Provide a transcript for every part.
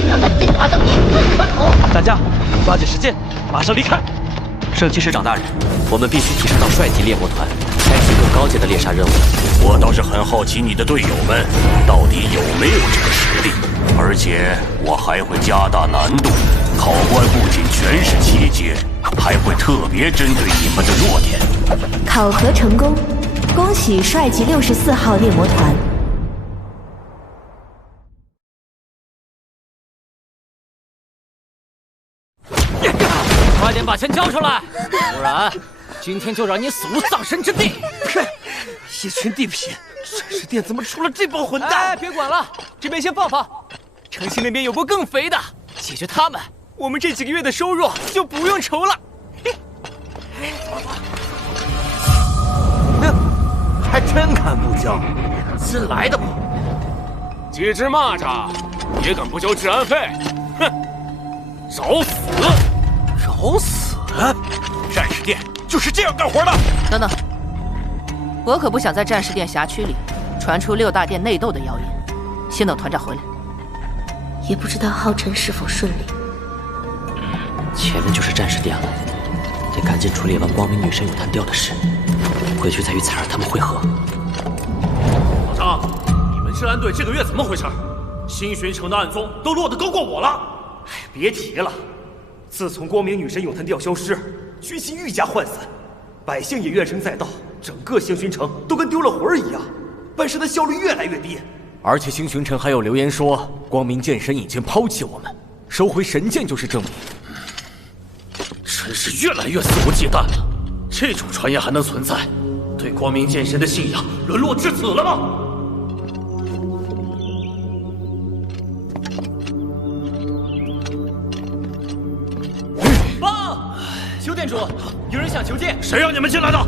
竟让他进化到影分传统！大家抓紧时间，马上离开！圣骑士长大人，我们必须提升到帅级猎魔团，开启更高阶的猎杀任务。我倒是很好奇你的队友们到底有没有这个实力，而且我还会加大难度。考官不仅全是7阶，还会特别针对你们的弱点。考核成功，恭喜帅级64号猎魔团。快点把钱交出来，不然今天就让你死无葬身之地！一群地痞，战士店怎么出了这帮混蛋？哎，别管了，这边先放放。城西那边有波更肥的，解决他们，我们这几个月的收入就不用愁了。还真敢不交，新来的吗？几只蚂蚱也敢不交治安费？哼，找死！找死！战士店就是这样干活的。等等，我可不想在战士殿辖区里传出6大殿内斗的谣言。先等团长回来。也不知道浩辰是否顺利。前面就是战士殿了，得赶紧处理完光明女神咏叹调的事，回去再与彩儿他们会合。老张，你们治安队这个月怎么回事？新巡城的暗宗都落得高过我了。哎，别提了，自从光明女神咏叹调消失，军心愈加涣散，百姓也怨声载道，整个星巡城都跟丢了魂儿一样，办事的效率越来越低。而且星巡城还有流言说，光明剑神已经抛弃我们，收回神剑就是证明。真是越来越肆无忌惮了，这种传言还能存在？对光明剑神的信仰沦落至此了吗？报，邱店主，有人想求见。谁让你们进来的？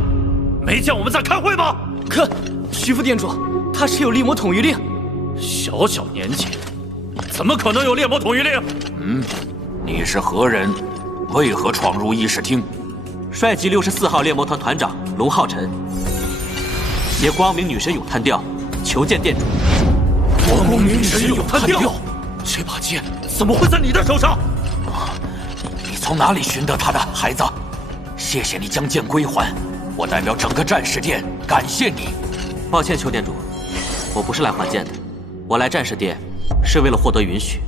没见我们在开会吗？可，徐副店主，他是有猎魔统御令。小小年纪，怎么可能有猎魔统御令？你是何人？为何闯入议事厅？帅级64号猎魔团团长龙浩辰，携光明女神咏叹调求见店主。光明女神咏叹调，这把剑怎么会在你的手上？你从哪里寻得他的孩子？谢谢你将剑归还，我代表整个战士殿感谢你。抱歉，邱店主，我不是来还剑的，我来战士殿是为了获得允许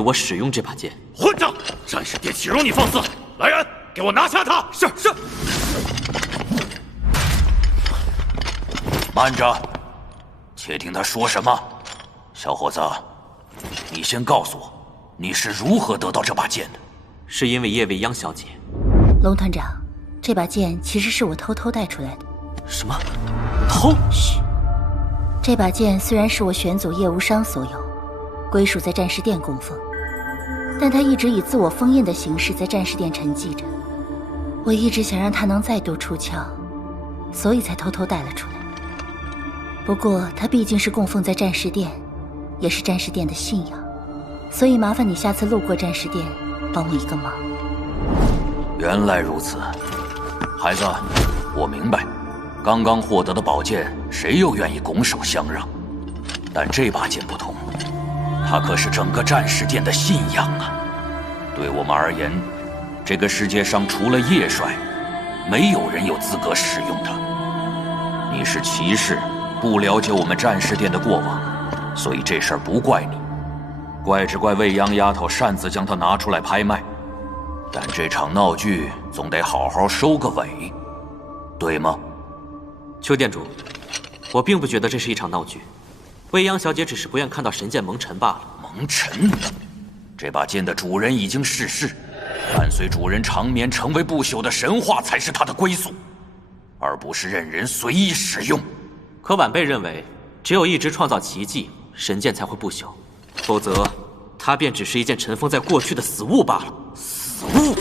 我使用这把剑。混账！战士殿岂容你放肆！来人，给我拿下他！是。慢着，且听他说什么。小伙子，你先告诉我，你是如何得到这把剑的？是因为叶未央小姐。龙团长，这把剑其实是我偷偷带出来的。什么？偷？嘘。这把剑虽然是我玄祖叶无伤所有，归属在战士殿供奉，但他一直以自我封印的形式在战士殿沉寂着。我一直想让他能再度出鞘，所以才偷偷带了出来。不过他毕竟是供奉在战士殿，也是战士殿的信仰，所以麻烦你下次路过战士殿，帮我一个忙。原来如此，孩子，我明白，刚刚获得的宝剑，谁又愿意拱手相让？但这把剑不同，它可是整个战士殿的信仰啊！对我们而言，这个世界上除了叶帅，没有人有资格使用它。你是骑士，不了解我们战士殿的过往，所以这事儿不怪你，怪只怪未央丫头擅自将它拿出来拍卖。但这场闹剧总得好好收个尾，对吗？邱店主，我并不觉得这是一场闹剧，未央小姐只是不愿看到神剑蒙尘罢了。蒙尘？这把剑的主人已经逝世，伴随主人长眠成为不朽的神话才是他的归宿，而不是任人随意使用。可晚辈认为，只有一直创造奇迹，神剑才会不朽，否则它便只是一件尘封在过去的死物罢了。死物？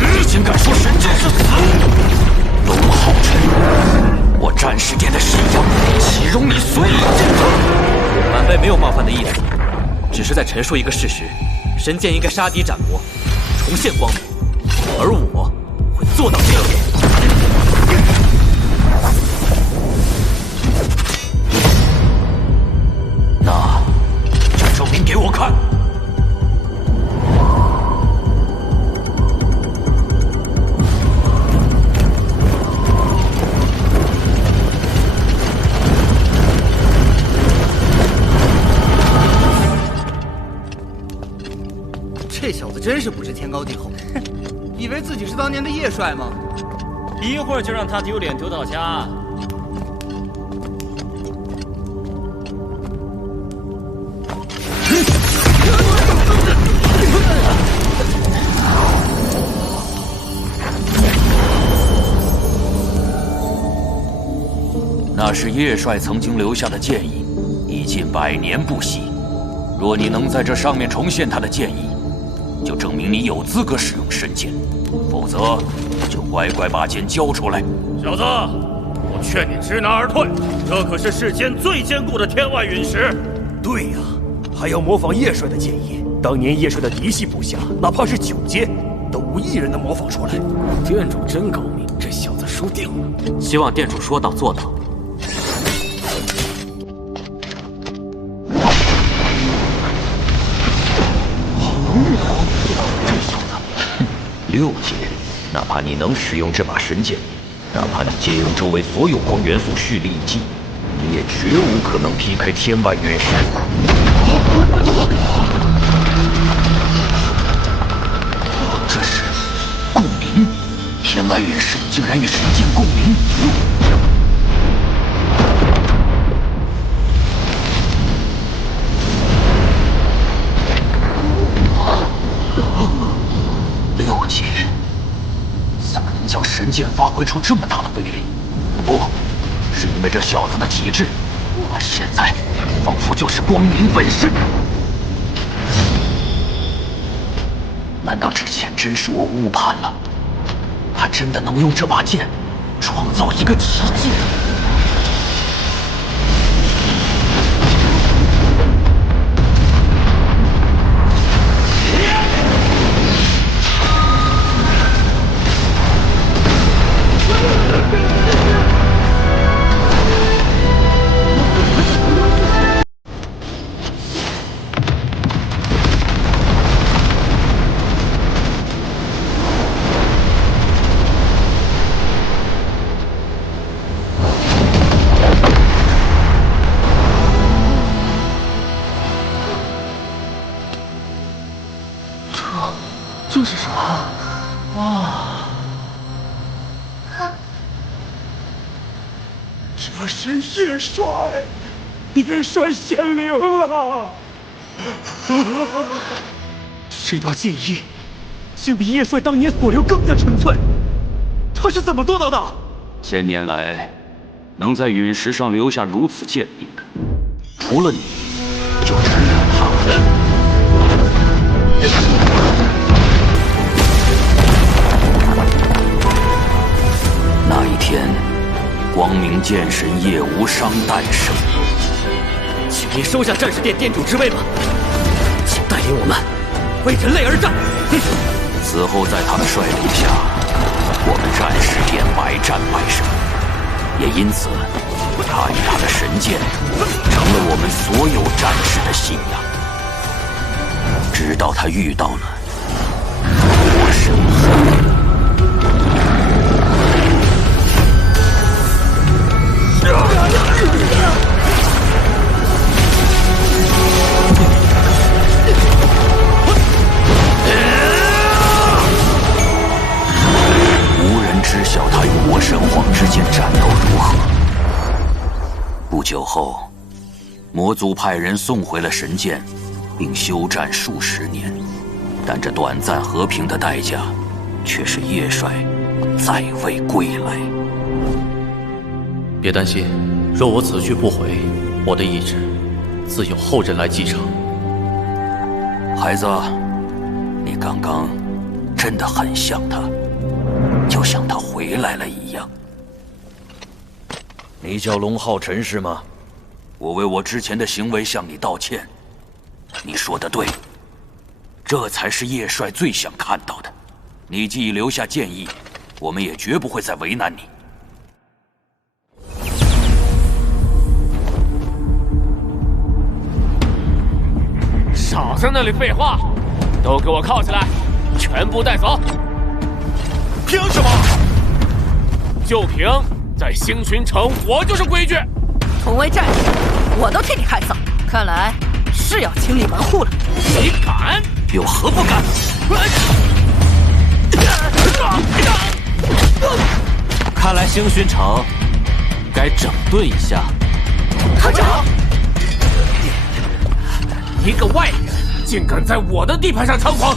你竟敢说神剑是死物？龙浩辰，我战士殿的信仰，岂容你随意践踏？晚辈没有冒犯的意思，只是在陈述一个事实：神剑应该杀敌斩魔，重现光明，而我会做到这一点。那就证明给我看，真是不知天高地厚，以为自己是当年的叶帅吗？一会儿就让他丢脸丢到家。那是叶帅曾经留下的剑意，已近100年不息。若你能在这上面重现他的剑意，就证明你有资格使用神剑，否则就乖乖把剑交出来。小子，我劝你知难而退，这可是世间最坚固的天外陨石。对呀，还要模仿叶帅的剑意。当年叶帅的嫡系部下，哪怕是9阶，都无一人能模仿出来。店主真高明，这小子输定了。希望店主说到做到。6阶，哪怕你能使用这把神剑，哪怕你借用周围所有光元素蓄力一击，你也绝无可能劈开天外陨石。这是共鸣，天外陨石竟然与神剑共鸣。6阶，怎么能将神剑发挥出这么大的威力？不，是因为这小子的体质，他现在仿佛就是光明本身。难道之前真是我误判了？他真的能用这把剑创造一个奇迹？这是什么？啊！这是叶帅，叶帅显灵了！这把剑意竟比叶帅当年所留更加纯粹，他是怎么做到的？1000年来，能在陨石上留下如此剑意的，除了你，就只有他。那一天，光明剑神叶无伤诞生。请您收下战士殿殿主之位吧，请带领我们为人类而战。此后，在他的率领下，我们战士殿百战百胜，也因此，他与他的神剑成了我们所有战士的信仰。直到他遇到了魔神痕。无人知晓他与魔神皇之间战斗如何。不久后，魔族派人送回了神剑，并休战数十年，但这短暂和平的代价，却是叶帅再未归来。别担心，若我此去不回，我的意志自有后人来继承。孩子，你刚刚真的很像他，就像他回来了一样。你叫龙浩辰是吗？我为我之前的行为向你道歉。你说的对，这才是叶帅最想看到的。你既已留下剑意，我们也绝不会再为难你。少在那里废话，都给我铐起来，全部带走！凭什么？就凭在星群城，我就是规矩。同为战士，我都替你害臊，看来是要清理门户了。你敢？有何不敢？看来星勋城该整顿一下。团长，一个外人竟敢在我的地盘上猖狂！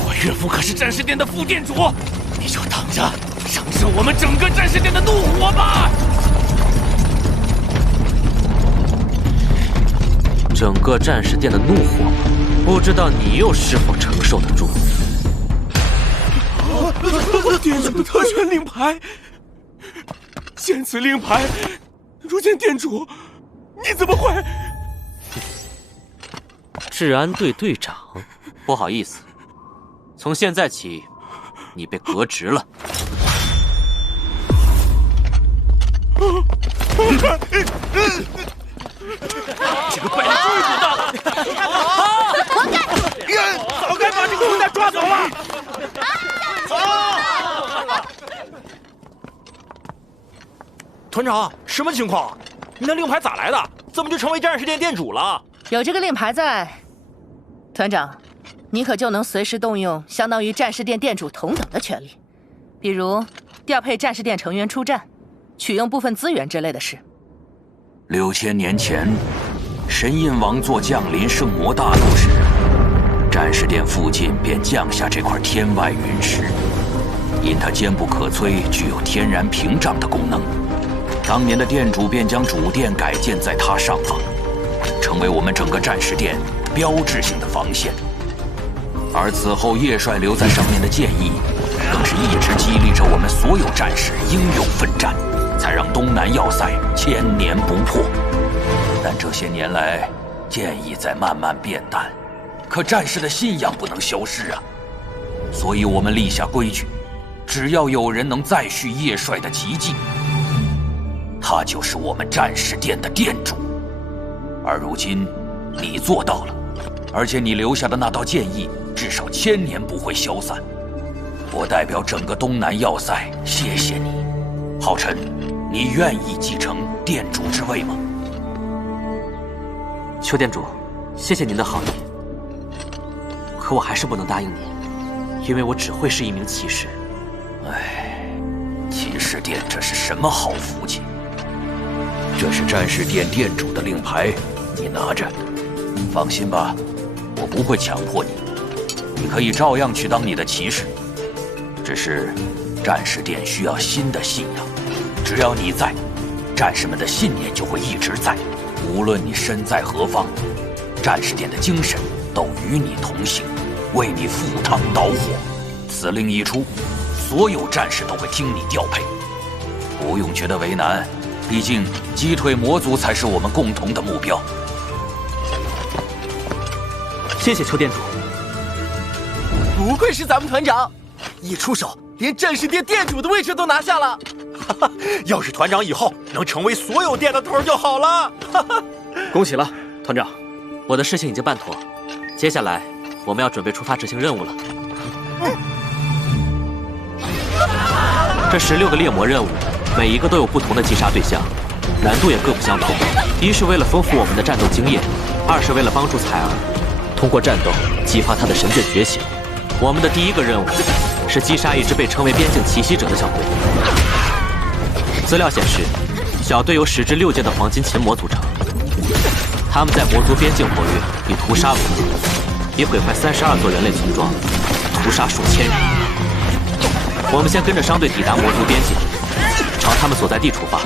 我岳父可是战士殿的副殿主，你就等着承受我们整个战士殿的怒火吧！整个战士殿的怒火，不知道你又是否承受得住？殿主的特权令牌，见此令牌，如见殿主，你怎么会？治安队队长，不好意思，从现在起，你被革职了。这个败类追捕的！活该！早该把这个混蛋抓走了！团长，什么情况？你那令牌咋来的？怎么就成为战士殿殿主了？有这个令牌在，团长，你可就能随时动用相当于战士殿殿主同等的权利，比如调配战士殿成员出战、取用部分资源之类的事。 6000年前，神印王座降临圣魔大陆时，战士殿附近便降下这块天外陨石。因它坚不可摧，具有天然屏障的功能，当年的殿主便将主殿改建在它上方，成为我们整个战士殿标志性的防线。而此后叶帅留在上面的剑意，更是一直激励着我们所有战士英勇奋战。 才让东南要塞千年不破，但这些年来，剑意在慢慢变淡，可战士的信仰不能消失啊！所以我们立下规矩，只要有人能再续叶帅的奇迹，他就是我们战士殿的殿主。而如今，你做到了，而且你留下的那道剑意，至少千年不会消散。我代表整个东南要塞，谢谢你，浩辰。 你愿意继承殿主之位吗？邱殿主，谢谢您的好意，可我还是不能答应你，因为我只会是一名骑士。唉，骑士殿这是什么好福气？这是战士殿殿主的令牌，你拿着。放心吧，我不会强迫你，你可以照样去当你的骑士。只是，战士殿需要新的信仰。 只要你在，战士们的信念就会一直在。无论你身在何方，战士殿的精神都与你同行，为你赴汤蹈火。此令一出，所有战士都会听你调配。不用觉得为难，毕竟击退魔族才是我们共同的目标。谢谢邱殿主。不愧是咱们团长，一出手连战士殿殿主的位置都拿下了。 要是团长以后能成为所有殿的头就好了。恭喜了，团长，我的事情已经办妥，接下来我们要准备出发执行任务了。这16个猎魔任务，每一个都有不同的击杀对象，难度也各不相同。一是为了丰富我们的战斗经验，二是为了帮助采儿通过战斗激发他的神剑觉醒。我们的第一个任务是击杀一支被称为边境奇袭者的小队。 资料显示，小队由10至6阶的黄金琴魔组成，他们在魔族边境活跃，以屠杀为乐，已毁坏32座人类村庄，屠杀数千人。我们先跟着商队抵达魔族边境，朝他们所在地出发，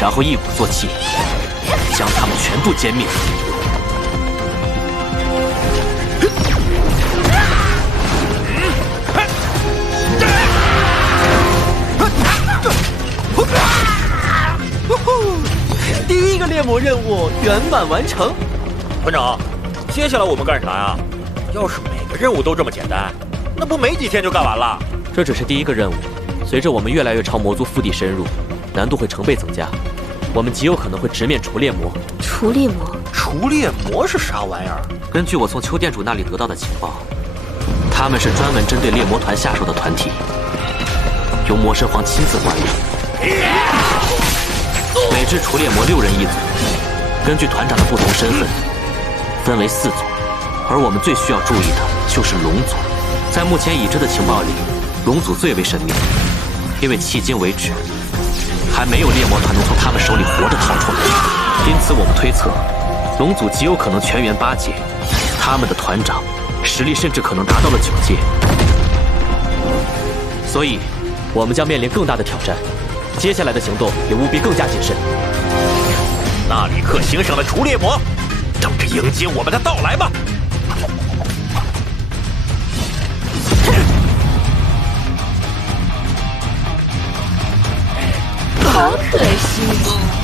然后一鼓作气，将他们全部歼灭。 第一个猎魔任务圆满完成。团长，接下来我们干啥呀？要是每个任务都这么简单，那不没几天就干完了？这只是第一个任务，随着我们越来越朝魔族腹地深入，难度会成倍增加。我们极有可能会直面除猎魔。除猎魔？除猎魔是啥玩意儿？根据我从邱殿主那里得到的情报，他们是专门针对猎魔团下手的团体，由魔神皇亲自管理。每支除猎魔6人一组，根据团长的不同身份，分为4组。而我们最需要注意的就是龙组。在目前已知的情报里，龙组最为神秘，因为迄今为止，还没有猎魔团能从他们手里活着逃出来。因此，我们推测，龙组极有可能全员8阶，他们的团长实力甚至可能达到了9阶。所以，我们将面临更大的挑战。接下来的行动也务必更加谨慎。纳里克星上的除猎魔，等着迎接我们的到来吧！好可惜，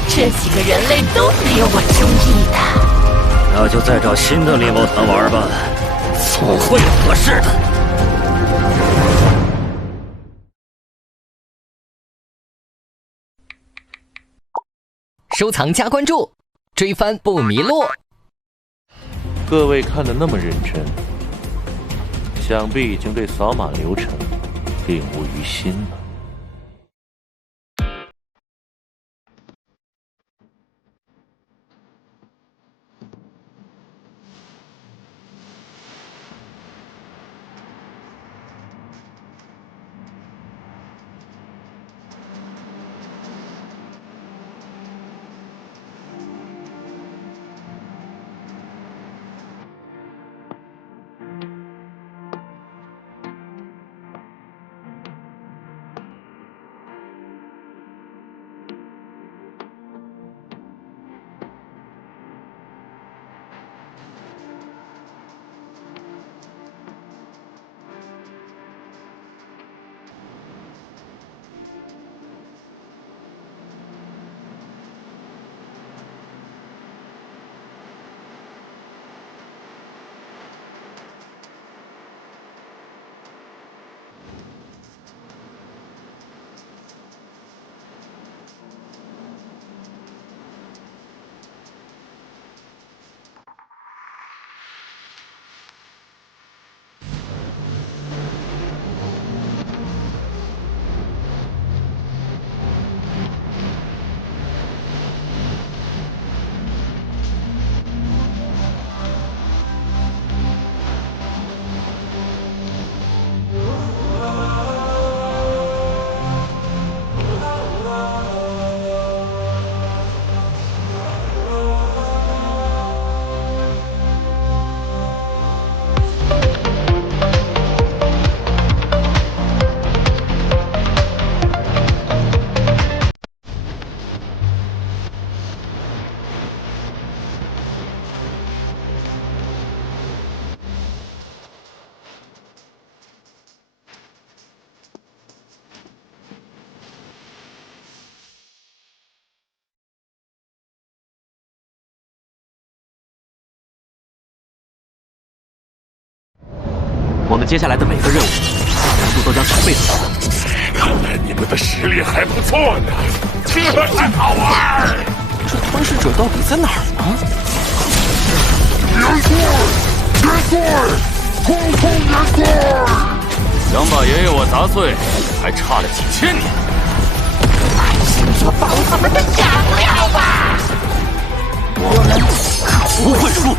这几个人类都没有我中意的。那就再找新的猎魔团玩吧，总会有合适的。收藏加关注，追番不迷路。各位看得那么认真，想必已经对扫码流程领悟于心了。我们接下来的每个任务难度都将成倍增加。看来你们的实力还不错呢，这真好玩！这吞噬者到底在哪儿呢？元帅，元帅，空空元帅！想把爷爷我砸碎，还差了几千年。说爆他们的酱料吧！我们可不会输。